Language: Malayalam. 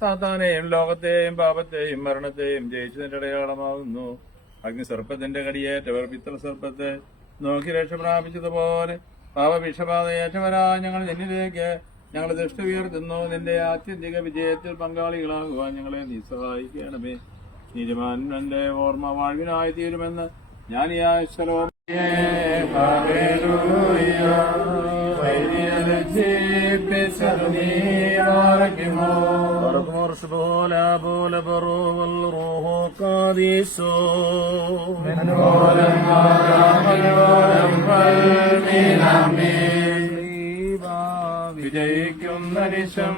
സാത്താനെയും ലോകത്തെയും പാപത്തെയും മരണത്തെയും ജയിച്ചതിന്റെ അടയാളമാകുന്നു അഗ്നി സർപ്പത്തിന്റെ കടിയേറ്റവർ പിത്തള സർപ്പത്തെ നോക്കി രക്ഷ പ്രാപിച്ചതുപോലെ പാപവിഷബാധയേറ്റവരാ ഞങ്ങൾ നിന്നിലേക്ക് ഞങ്ങൾ ദൃഷ്ടി ഉയർത്തുന്നു. നിന്റെ ആത്യന്തിക വിജയത്തിൽ പങ്കാളികളാകുവാൻ ഞങ്ങളെ നീ സഹായിക്കണമേ. നീതിമാന്റെ ഓർമ്മ വാഴ്വിനായി തീരുമെന്ന് ഞാൻ ഈ ആശ്രവം العرش بولا بولا برو والروح قديس من بولا المرام بولا من أمين വിജയിക്കുന്ന നിശം